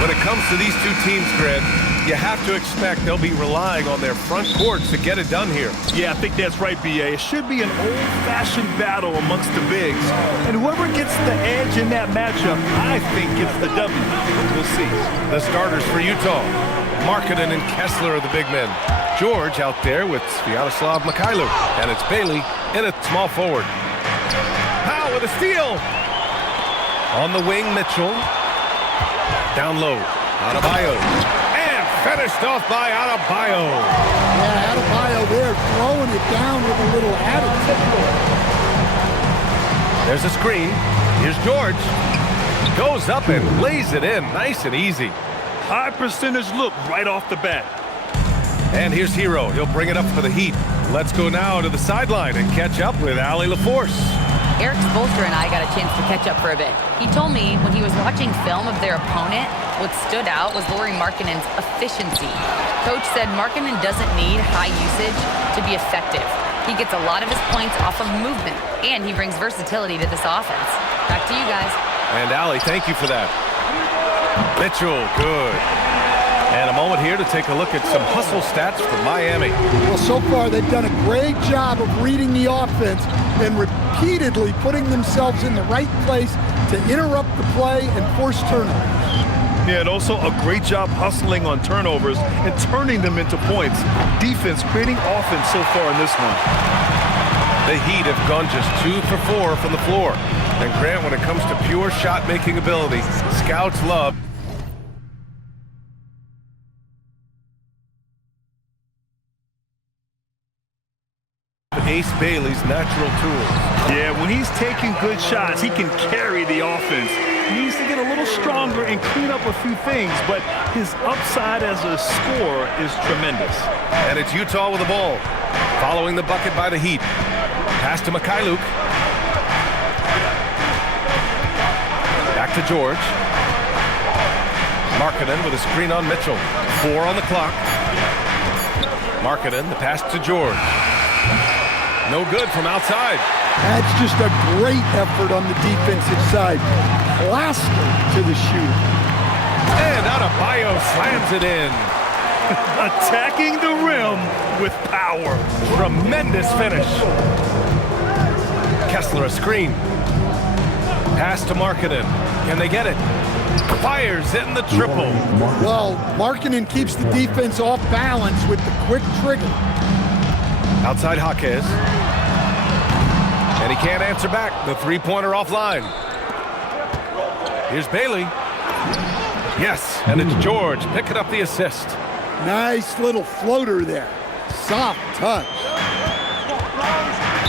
When it comes to these two teams, Grant, you have to expect they'll be relying on their front courts to get it done here. Yeah, I think that's right, B.A. It should be an old-fashioned battle amongst the bigs. And whoever gets the edge in that matchup, I think gets the W. We'll see. The starters for Utah. Markkanen and Kessler are the big men. George out there with Sviatoslav Mikhailuk. And it's Bailey in a small forward. Powell with a steal. On the wing, Mitchell. Down low, Adebayo. And finished off by Adebayo. Yeah, Adebayo there throwing it down with a little attitude. There's a screen. Here's George. Goes up and lays it in. Nice and easy. High percentage look right off the bat. And here's Hero. He'll bring it up for the Heat. Let's go now to the sideline and catch up with Allie LaForce. Eric Spoelstra and I got a chance to catch up for a bit. He told me when he was watching film of their opponent, what stood out was Lauri Markkanen's efficiency. Coach said Markkanen doesn't need high usage to be effective. He gets a lot of his points off of movement, and he brings versatility to this offense. Back to you guys. And Allie, thank you for that. Mitchell, good. And a moment here to take a look at some hustle stats for Miami. Well, so far they've done a great job of reading the offense and repeatedly putting themselves in the right place to interrupt the play and force turnovers. Yeah, and also a great job hustling on turnovers and turning them into points. Defense creating offense so far in this one. The Heat have gone just 2 for 4 from the floor. And Grant, when it comes to pure shot-making ability, scouts love Ace Bailey's natural tools. Yeah, when he's taking good shots, he can carry the offense. He needs to get a little stronger and clean up a few things, but his upside as a scorer is tremendous. And it's Utah with the ball, following the bucket by the Heat. Pass to Mikhailuk. Back to George. Markkanen with a screen on Mitchell. 4 on the clock. Markkanen, the pass to George. No good from outside. That's just a great effort on the defensive side. Plastered to the shooter. And Adebayo slams it in. Attacking the rim with power. Tremendous finish. Kessler a screen. Pass to Markkanen. Can they get it? Fires in the triple. Well, Markkanen keeps the defense off balance with the quick trigger. Outside Jaquez. And he can't answer back. The three-pointer offline. Here's Bailey. Yes, and it's George picking up the assist. Nice little floater there. Soft touch.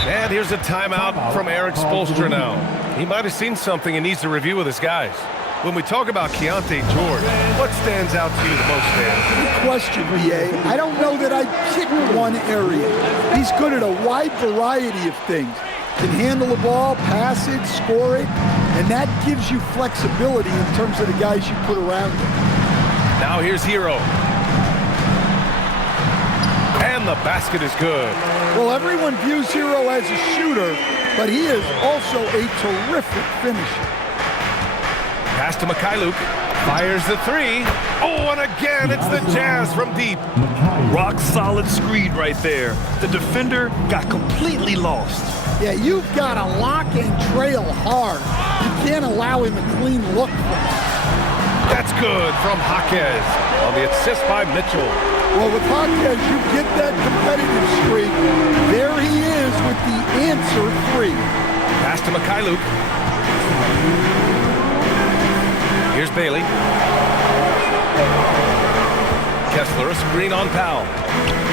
And here's a timeout from Eric Spoelstra now. He might have seen something and needs to review with his guys. When we talk about Keontae George, what stands out to you the most, Dan? Good question, B.A. I don't know that I'd pick one area. He's good at a wide variety of things. Can handle the ball, pass it, score it, and that gives you flexibility in terms of the guys you put around him. Now here's Hero. And the basket is good. Well, everyone views Hero as a shooter, but he is also a terrific finisher. Pass to Mikhailuk. Fires the three. Oh, and again, it's the Jazz from deep. Rock solid screen right there. The defender got completely lost. Yeah, you've got to lock and trail hard. You can't allow him a clean look. That's good from Jaquez on the assist by Mitchell. Well, with Jaquez, you get that competitive streak. There he is with the answer three. Pass to Mikhailuk. Here's Bailey. Kessler, a screen on Powell.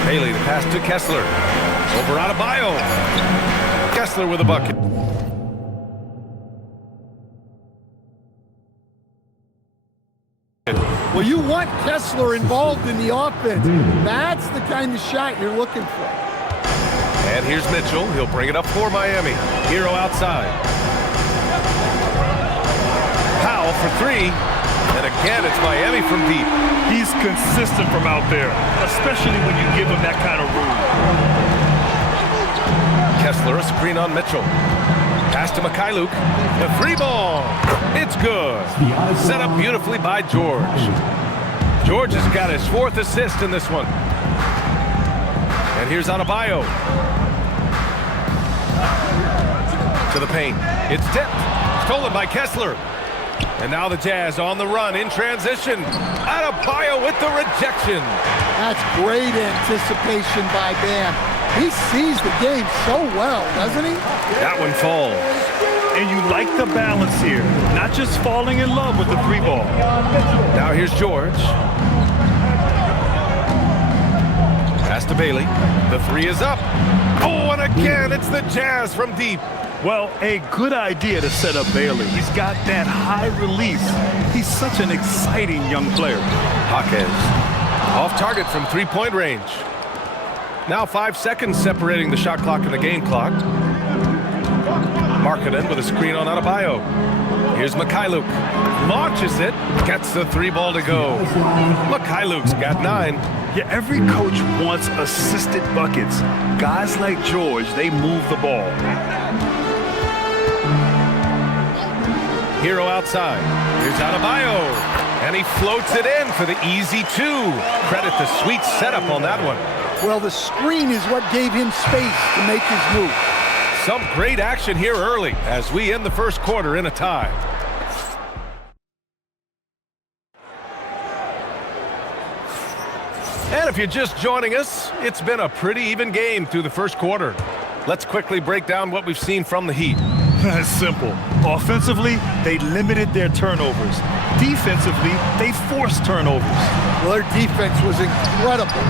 Bailey, the pass to Kessler. Over Adebayo. Kessler with a bucket. Well, you want Kessler involved in the offense. That's the kind of shot you're looking for. And here's Mitchell. He'll bring it up for Miami. Hero outside. Powell for three. And again, it's Miami from deep. He's consistent from out there, especially when you give him that kind of room. Kessler, a screen on Mitchell. Pass to Mikhailuk. The free ball. It's It's good. Set up beautifully by George. George has got his 4th assist in this one. And here's Adebayo. To the paint. It's tipped. Stolen by Kessler. And now the Jazz on the run in transition. Adebayo with the rejection. That's great anticipation by Bam. He sees the game so well, doesn't he? That one falls. And you like the balance here. Not just falling in love with the 3-ball. Now here's George. Pass to Bailey. The 3 is up. Oh, and again, it's the Jazz from deep. Well, a good idea to set up Bailey. He's got that high release. He's such an exciting young player. Jaquez off target from 3-point range. Now 5 seconds separating the shot clock and the game clock. Markkanen with a screen on Adebayo. Here's Mikhailuk. Launches it. Gets the 3-ball to go. Mikhailuk's got 9. Yeah, every coach wants assisted buckets. Guys like George, they move the ball. Hero outside. Here's Adebayo. And he floats it in for the easy 2. Credit the sweet setup on that one. Well, the screen is what gave him space to make his move. Some great action here early as we end the first quarter in a tie. And if you're just joining us, it's been a pretty even game through the first quarter. Let's quickly break down what we've seen from the Heat. That's simple. Offensively, they limited their turnovers. Defensively, they forced turnovers. Well, their defense was incredible.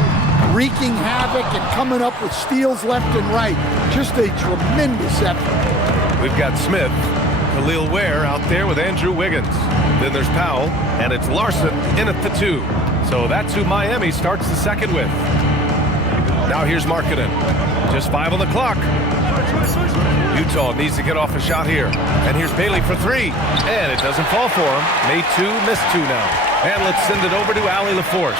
Wreaking havoc and coming up with steals left and right. Just a tremendous effort. We've got Smith, Khalil Ware out there with Andrew Wiggins. Then there's Powell, and it's Larson in at the 2. So that's who Miami starts the second with. Now here's Markkanen. Just 5 on the clock. Utah needs to get off a shot here. And here's Bailey for 3. And it doesn't fall for him. Made 2, missed 2 now. And let's send it over to Allie LaForce.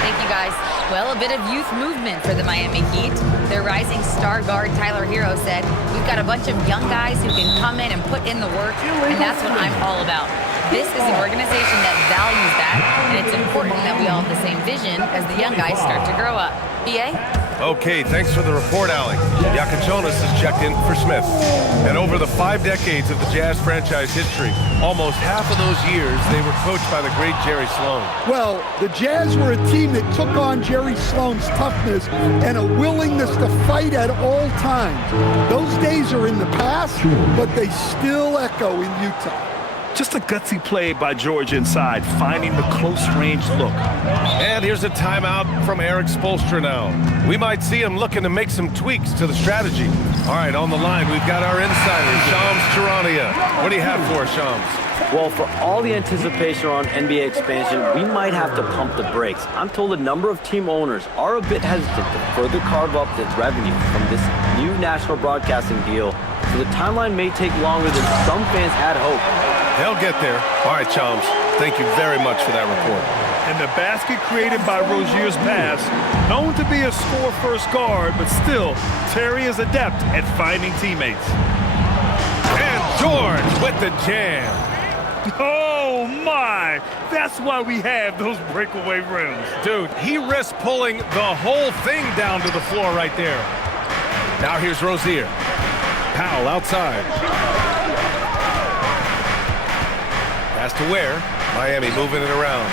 Thank you, guys. Well, a bit of youth movement for the Miami Heat. Their rising star guard, Tyler Hero, said, "We've got a bunch of young guys who can come in and put in the work, and that's what I'm all about." This is an organization that values that, and it's important that we all have the same vision as the young guys start to grow up. BA? Okay, thanks for the report, Allie. Yakachonis has checked in for Smith. And over the 5 decades of the Jazz franchise history, almost half of those years, they were coached by the great Jerry Sloan. Well, the Jazz were a team that took on Jerry Sloan's toughness and a willingness to fight at all times. Those days are in the past, but they still echo in Utah. Just a gutsy play by George inside, finding the close-range look. And here's a timeout from Eric Spoelstra now. We might see him looking to make some tweaks to the strategy. All right, on the line, we've got our insider, Shams Charania. What do you have for us, Shams? Well, for all the anticipation around NBA expansion, we might have to pump the brakes. I'm told a number of team owners are a bit hesitant to further carve up the revenue from this new national broadcasting deal, so the timeline may take longer than some fans had hoped. They'll get there. All right, Shams, thank you very much for that report. And the basket created by Rozier's pass, known to be a score-first guard, but still, Terry is adept at finding teammates. And George with the jam. Oh, my! That's why we have those breakaway rims. Dude, he risked pulling the whole thing down to the floor right there. Now here's Rozier. Powell outside. Pass to Ware. Miami moving it around.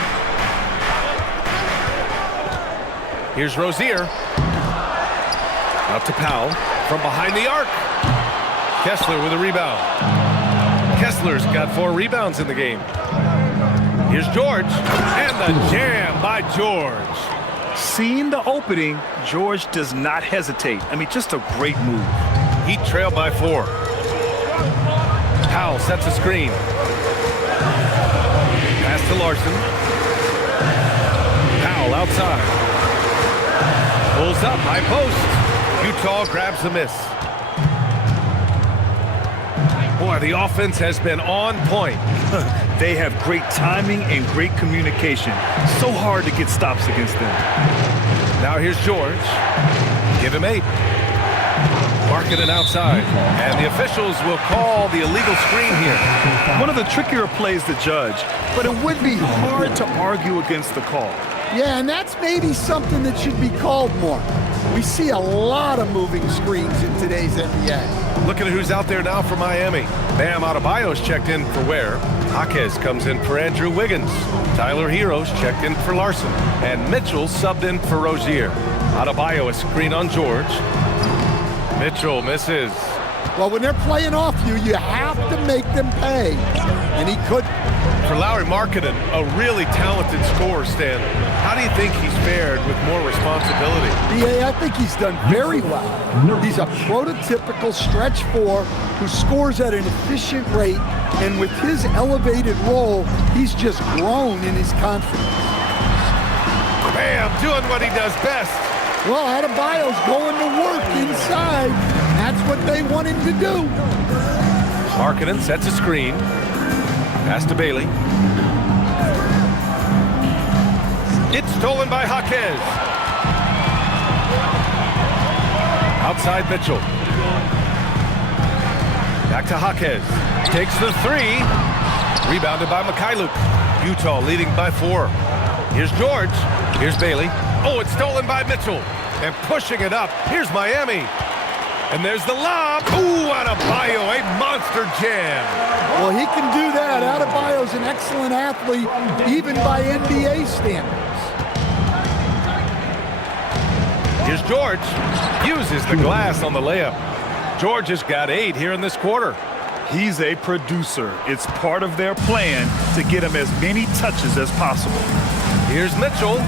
Here's Rozier. Out to Powell from behind the arc. Kessler with a rebound. Kessler's got 4 rebounds in the game. Here's George. And the jam by George. Seeing the opening, George does not hesitate. I mean, just a great move. Heat trail by 4. Powell sets a screen. Pass to Larson. Powell outside. Pulls up, high post. Utah grabs the miss. Boy, the offense has been on point. They have great timing and great communication. So hard to get stops against them. Now here's George. Give him 8. Markkanen outside, and the officials will call the illegal screen here. One of the trickier plays to judge, but it would be hard to argue against the call. Yeah, and that's maybe something that should be called more. We see a lot of moving screens in today's NBA. Looking at who's out there now for Miami. Bam Adebayo's checked in for Ware. Jaquez comes in for Andrew Wiggins. Tyler Hero's checked in for Larson. And Mitchell subbed in for Rozier. Adebayo a screen on George. Mitchell misses. Well, when they're playing off you, you have to make them pay. And he couldn't. For Lauri Markkanen, a really talented scorer, Stan. How do you think he's fared with more responsibility? Yeah, I think he's done very well. He's a prototypical stretch four who scores at an efficient rate, and with his elevated role, he's just grown in his confidence. Bam, doing what he does best. Well, Adebayo's going to work inside. That's what they want him to do. Markkanen sets a screen. Pass to Bailey. It's stolen by Jaquez. Outside Mitchell. Back to Jaquez. Takes the three. Rebounded by Mikhailuk. Utah leading by 4. Here's George. Here's Bailey. Oh, it's stolen by Mitchell. And pushing it up. Here's Miami. And there's the lob. Ooh, Adebayo, a monster jam. Well, he can do that. Adebayo's an excellent athlete, even by NBA standards. Here's George. Uses the glass on the layup. George has got 8 here in this quarter. He's a producer. It's part of their plan to get him as many touches as possible. Here's Mitchell.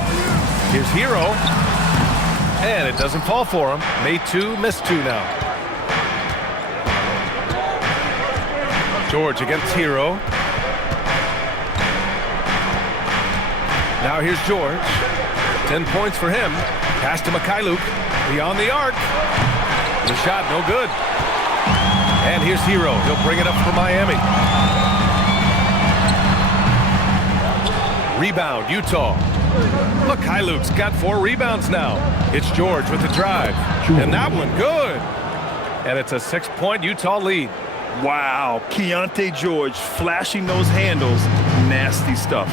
Here's Hero. And it doesn't fall for him. Made 2, missed 2 now. George against Hero. Now here's George. 10 points for him. Pass to Mikhailuk. Beyond the arc. The shot no good. And here's Hero. He'll bring it up for Miami. Rebound, Utah. Mikhailuk's got 4 rebounds now. It's George with the drive. And that one good. And it's a 6-point Utah lead. Wow, Keontae George flashing those handles. Nasty stuff.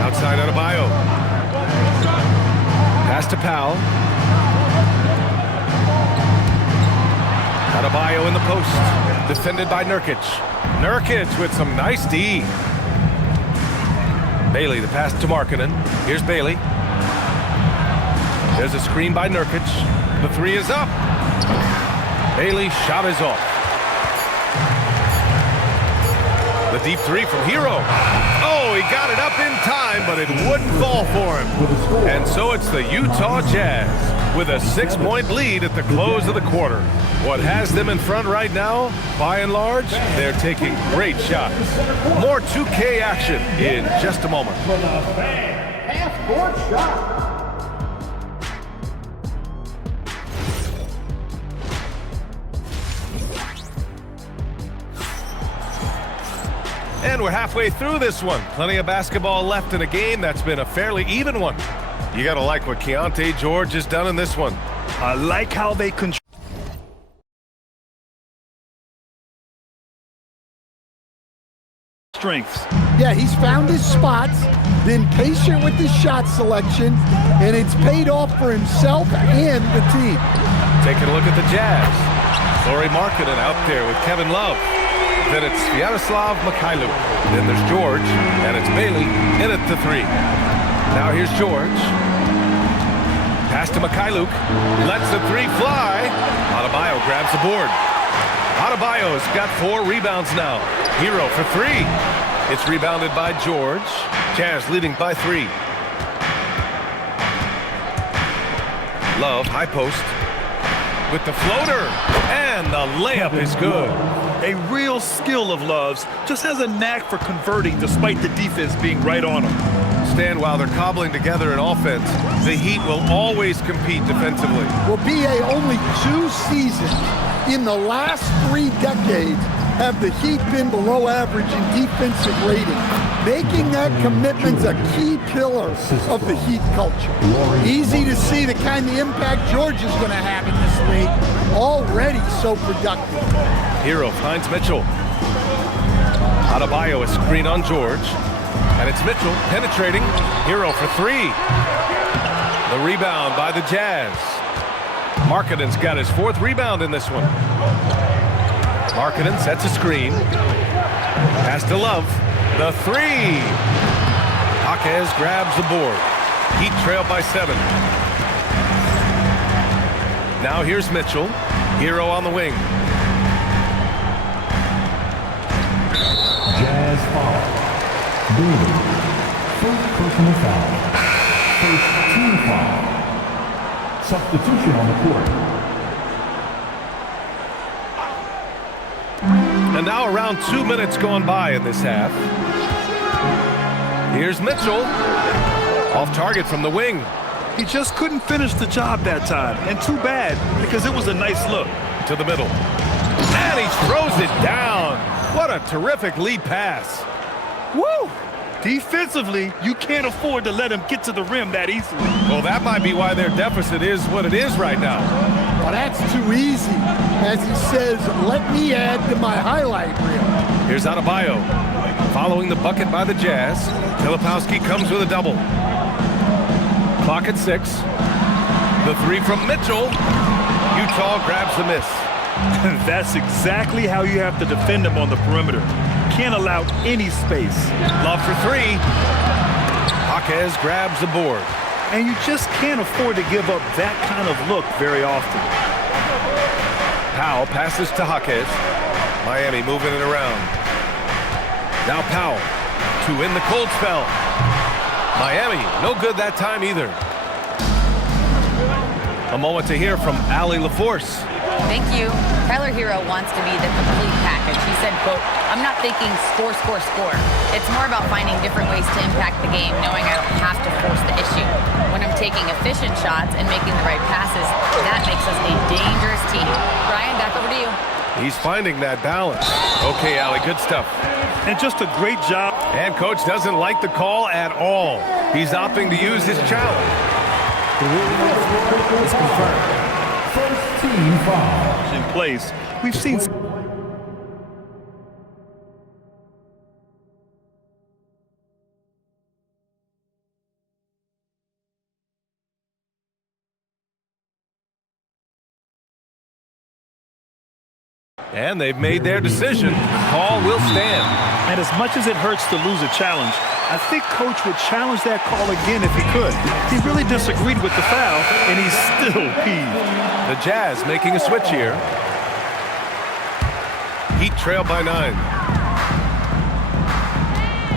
Outside Adebayo. Pass to Powell. Adebayo in the post. Defended by Nurkic. Nurkic with some nice D. Bailey, the pass to Markkanen. Here's Bailey. There's a screen by Nurkic. The 3 is up. Bailey's shot is off. The deep 3 from Hero. Oh, he got it up in time, but it wouldn't fall for him. And so it's the Utah Jazz with a 6-point lead at the close of the quarter. What has them in front right now, by and large, they're taking great shots. More 2K action in just a moment. Half-court shot. And we're halfway through this one. Plenty of basketball left in a game that's been a fairly even one. You got to like what Keontae George has done in this one. I like how they control strengths. Yeah, he's found his spots, been patient with his shot selection, and it's paid off for himself and the team. Taking a look at the Jazz. Lauri Markkanen out there with Kevin Love. Then it's Sviatoslav Mikhailuk. Then there's George, and it's Bailey in at the 3. Now here's George. Pass to Mikhailuk. Lets the 3 fly. Adebayo grabs the board. Adebayo's got 4 rebounds now. Hero for 3. It's rebounded by George. Jazz leading by 3. Love, high post. With the floater. And the layup is good. A real skill of Love's, just has a knack for converting despite the defense being right on him. Stan, while they're cobbling together in offense, the Heat will always compete defensively. Well, BA, only 2 seasons in the last 3 decades have the Heat been below average in defensive rating. Making that commitment's a key pillar of the Heat culture. Easy to see the kind of impact George is going to have in this rate, already so productive. Hero finds Mitchell. Adebayo, a screen on George. And it's Mitchell penetrating. Hero for three. The rebound by the Jazz. Markkanen's got his 4th rebound in this one. Markkanen sets a screen. Pass to Love. The three. Jaquez grabs the board. Heat trail by 7. Now here's Mitchell. Hero on the wing. Jazz foul. Boomer. First personal foul. First team foul. Substitution on the court. And now around 2 minutes gone by in this half. Here's Mitchell. Off target from the wing. He just couldn't finish the job that time. And too bad, because it was a nice look. To the middle. And he throws it down. What a terrific lead pass. Woo! Defensively, you can't afford to let him get to the rim that easily. Well, that might be why their deficit is what it is right now. Well, that's too easy. As he says, let me add to my highlight reel. Here's Adebayo. Following the bucket by the Jazz. Filipowski comes with a double. Clock at 6. The three from Mitchell. Utah grabs the miss. That's exactly how you have to defend him on the perimeter. Can't allow any space. Love for three. Jaquez grabs the board. And you just can't afford to give up that kind of look very often. Powell passes to Jaquez. Miami moving it around. Now Powell to win the cold spell. Miami, no good that time either. A moment to hear from Allie LaForce. Thank you. Tyler Hero wants to be the complete package. He said, quote, I'm not thinking score, score, score. It's more about finding different ways to impact the game, knowing I don't have to force the issue. When I'm taking efficient shots and making the right passes, that makes us a dangerous team. Brian, back over to you. He's finding that balance. Okay, Allie, good stuff. And just a great job. And coach doesn't like the call at all. He's opting to use his challenge. The ruling on the floor is confirmed. First team foul. In place. We've seen. And they've made their decision. The call will stand. And as much as it hurts to lose a challenge, I think Coach would challenge that call again if he could. He really disagreed with the foul, and he's still peeved. The Jazz making a switch here. Heat trail by 9.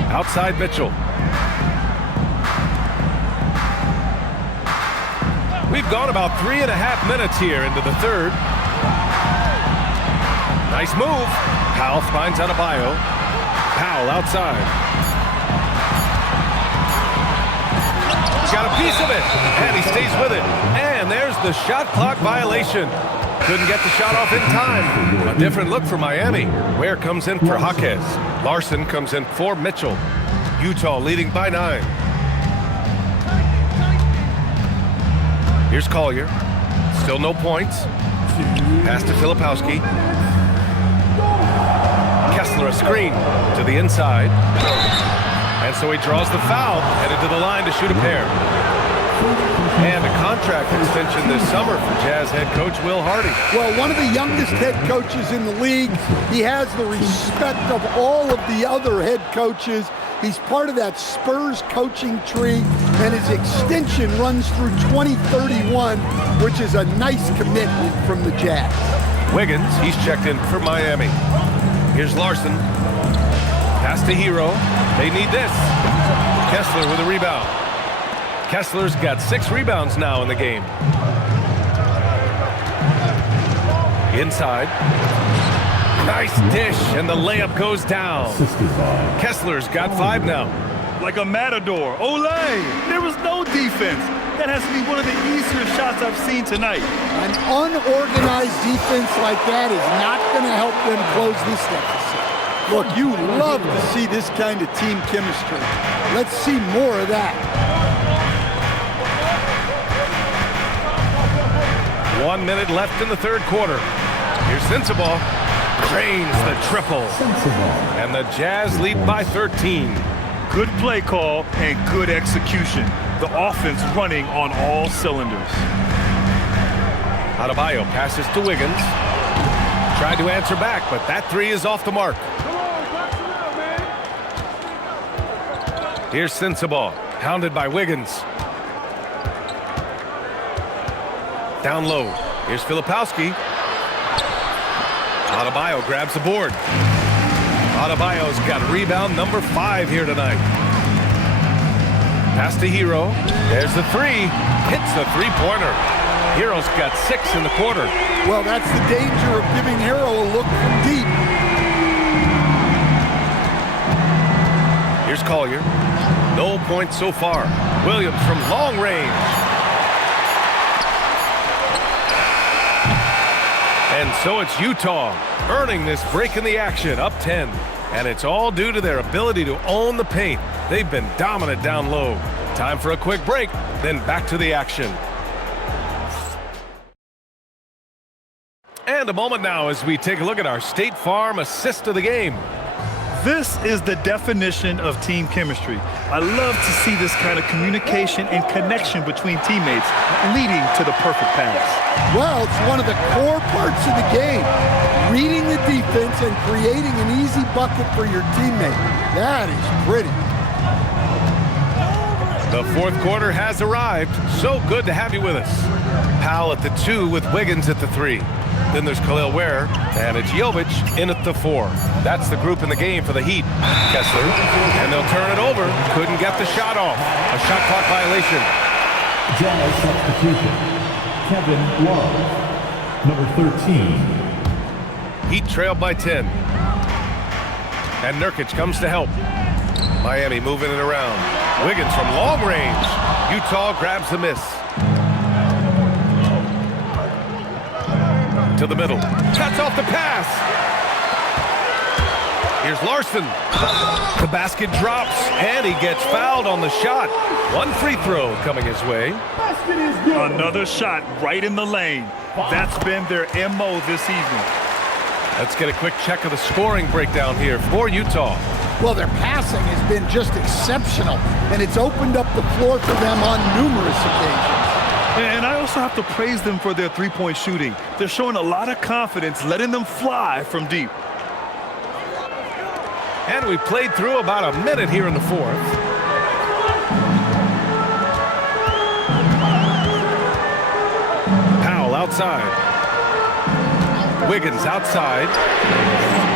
Outside Mitchell. We've gone about 3.5 minutes here into the third. Nice move. Powell finds Adebayo. Powell outside. He's got a piece of it, and he stays with it. And there's the shot clock violation. Couldn't get the shot off in time. A different look for Miami. Ware comes in for Jaquez. Larson comes in for Mitchell. Utah leading by 9. Here's Collier. Still no points. Pass to Filipowski. Kessler a screen to the inside. And so he draws the foul, headed to the line to shoot a pair. And a contract extension this summer for Jazz head coach Will Hardy. Well, one of the youngest head coaches in the league. He has the respect of all of the other head coaches. He's part of that Spurs coaching tree, and his extension runs through 2031, which is a nice commitment from the Jazz. Wiggins, he's checked in for Miami. Here's Larson. Pass to Hero. They need this. Kessler with a rebound. Kessler's got 6 rebounds now in the game. Inside. Nice dish, and the layup goes down. Kessler's got 5 now. Like a matador. Olay! There was no defense. That has to be one of the easier shots I've seen tonight. An unorganized defense like that is not going to help them close this deficit. Look, you love to see this kind of team chemistry. Let's see more of that. 1 minute left in the third quarter. Here's Sensabaugh. Drains the triple. And the Jazz lead by 13. Good play call and good execution. The offense running on all cylinders. Adebayo passes to Wiggins. Tried to answer back, but that three is off the mark. Here's Sensabaugh, hounded by Wiggins. Down low. Here's Filipowski. Adebayo grabs the board. Adebayo's got rebound number 5 here tonight. Pass to Hero. There's the three. Hits the three-pointer. Hero's got 6 in the quarter. Well, that's the danger of giving Hero a look from deep. Here's Collier. No points so far. Williams from long range. And so it's Utah earning this break in the action, up 10. And it's all due to their ability to own the paint. They've been dominant down low. Time for a quick break, then back to the action. And a moment now as we take a look at our State Farm assist of the game. This is the definition of team chemistry. I love to see this kind of communication and connection between teammates leading to the perfect pass. Well, it's one of the core parts of the game. Reading the defense and creating an easy bucket for your teammate. That is pretty. The fourth quarter has arrived. So good to have you with us. Powell at the 2 with Wiggins at the 3. Then there's Khalil Ware, and it's Jovic in at the 4. That's the group in the game for the Heat. Kessler, and they'll turn it over. Couldn't get the shot off. A shot clock violation. Jazz substitution. Kevin Love, number 13. Heat trailed by 10. And Nurkic comes to help. Miami moving it around. Wiggins from long range. Utah grabs the miss. To the middle. Cuts off the pass. Here's Larson. The basket drops, and he gets fouled on the shot. One free throw coming his way. Another shot right in the lane. That's been their MO this evening. Let's get a quick check of the scoring breakdown here for Utah. Well, their passing has been just exceptional, and it's opened up the floor for them on numerous occasions. And I also have to praise them for their three-point shooting. They're showing a lot of confidence, letting them fly from deep. And we played through about a minute here in the fourth. Powell outside. Wiggins outside.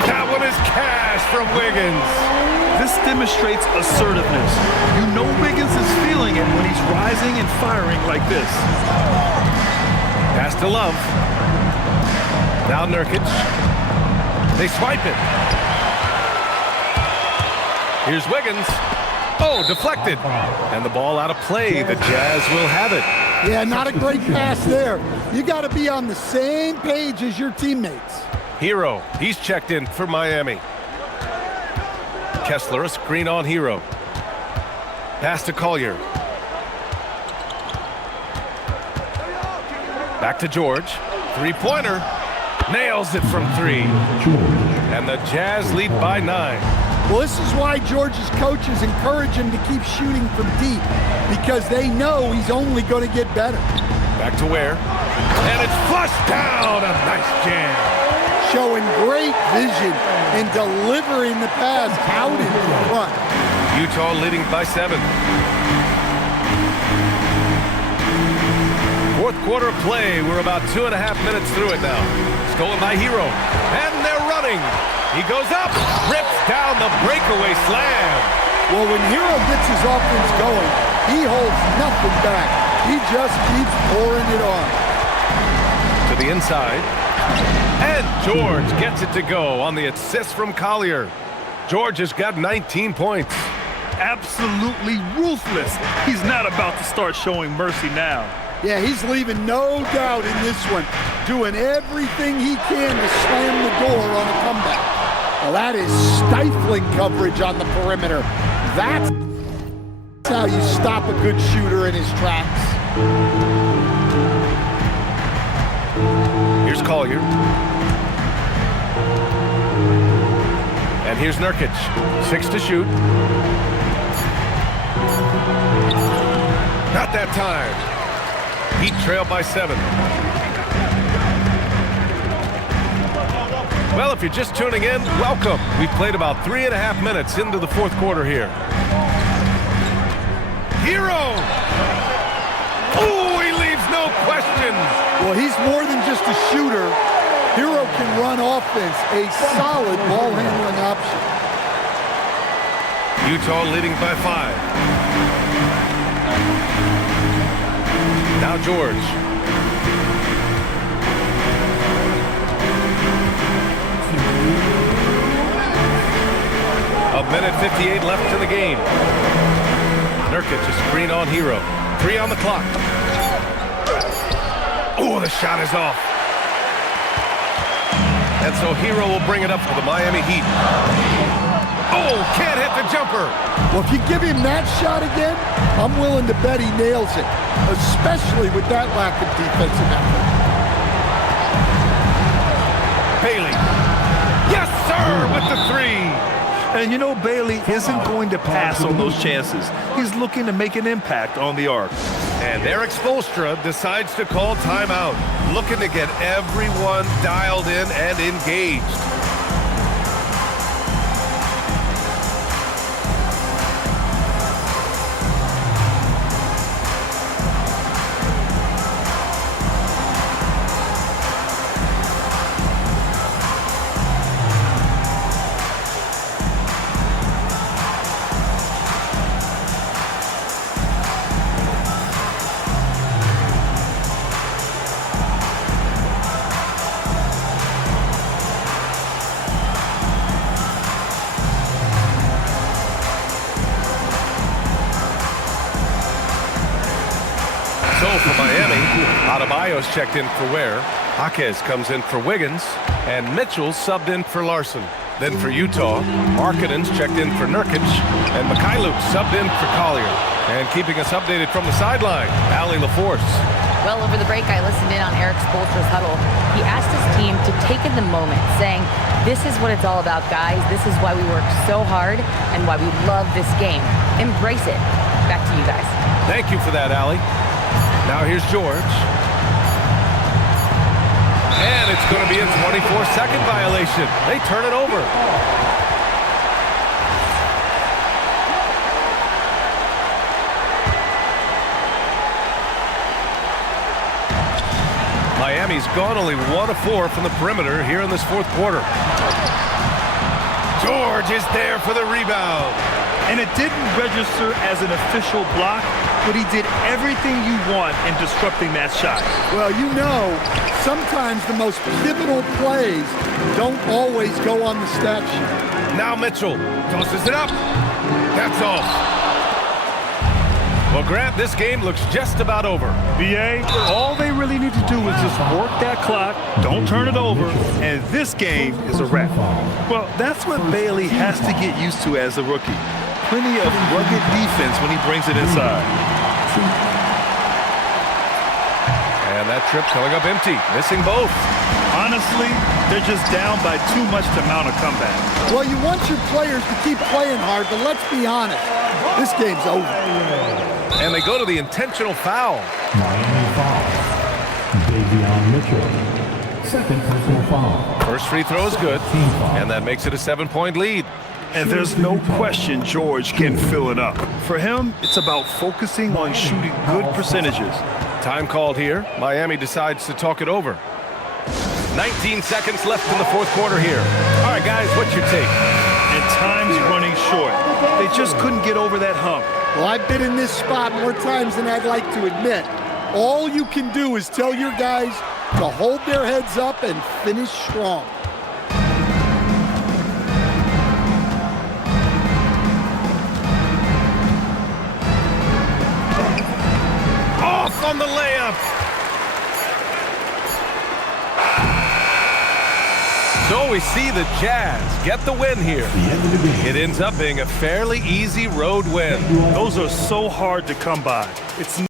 That one is cash from Wiggins. This demonstrates assertiveness. You know Wiggins is feeling it when he's rising and firing like this. Pass to Love. Now Nurkic. They swipe it. Here's Wiggins. Oh, deflected. And the ball out of play. The Jazz will have it. Yeah, not a great pass there. You got to be on the same page as your teammates. Hero, he's checked in for Miami. Kessler, a screen on Hero. Pass to Collier. Back to George. Three-pointer. Nails it from 3. And the Jazz lead by 9. Well, this is why George's coaches encourage him to keep shooting from deep, because they know he's only going to get better. Back to Ware. And it's flushed down. A nice jam. Showing great vision and delivering the pass out in front. Utah leading by 7. Fourth quarter of play. We're about 2.5 minutes through it now. Stolen by Hero. And they're running. He goes up, rips down the breakaway slam. Well, when Hero gets his offense going, he holds nothing back. He just keeps pouring it on. To the inside. And George gets it to go on the assist from Collier. George has got 19 points. Absolutely ruthless. He's not about to start showing mercy now. Yeah, he's leaving no doubt in this one, doing everything he can to slam the door on a comeback. Well, that is stifling coverage on the perimeter. That's how you stop a good shooter in his tracks. Here's Collier. And here's Nurkic. 6 to shoot. Not that time. Heat trail by 7. Well, if you're just tuning in, welcome. We've played about 3.5 minutes into the fourth quarter here. Hero! Oh, he leaves no questions. Well, he's more than just a shooter. Hero can run offense, a solid ball handling option. Utah leading by 5. Now George. A minute 58 left in the game. Nurkic a screen on Hero. 3 on the clock. Oh, the shot is off. And so Hero will bring it up for the Miami Heat. Oh, can't hit the jumper. Well, if you give him that shot again, I'm willing to bet he nails it, especially with that lack of defensive effort. Bailey. Yes, sir, with the 3. And you know, Bailey isn't going to pass on those chances. He's looking to make an impact on the arc. And Eric Spoelstra decides to call timeout, looking to get everyone dialed in and engaged. So for Miami, Adebayo's checked in for Ware. Jaquez comes in for Wiggins. And Mitchell's subbed in for Larson. Then for Utah, Markkanen's checked in for Nurkic. And Mykhailiuk subbed in for Collier. And keeping us updated from the sideline, Allie LaForce. Well, over the break, I listened in on Eric Spoelstra's huddle. He asked his team to take in the moment, saying, "This is what it's all about, guys. This is why we work so hard and why we love this game. Embrace it." Back to you guys. Thank you for that, Allie. Now here's George. And it's going to be a 24-second violation. They turn it over. Miami's gone only 1 of 4 from the perimeter here in this fourth quarter. George is there for the rebound. And it didn't register as an official block, but he did everything you want in disrupting that shot. Well, you know, sometimes the most pivotal plays don't always go on the stat sheet. Now Mitchell tosses it up. That's all. Well, Grant, this game looks just about over. BA, all they really need to do is just work that clock, don't turn it over, and this game is a wrap. Well, that's what Bailey has to get used to as a rookie. Plenty of rugged defense when he brings it inside. And that trip coming up empty, missing both. Honestly, they're just down by too much to mount a comeback. Well, you want your players to keep playing hard, but let's be honest, this game's over. And they go to the intentional foul. Miami foul. Davion Mitchell. Second personal foul. First free throw is good, and that makes it a 7-point lead. And there's no question George can fill it up. For him, it's about focusing on shooting good percentages. Time called here. Miami decides to talk it over. 19 seconds left in the fourth quarter here. All right, guys, what's your take? And time's running short. They just couldn't get over that hump. Well, I've been in this spot more times than I'd like to admit. All you can do is tell your guys to hold their heads up and finish strong. Off on the layup. So we see the Jazz get the win here. It ends up being a fairly easy road win. Those are so hard to come by. It's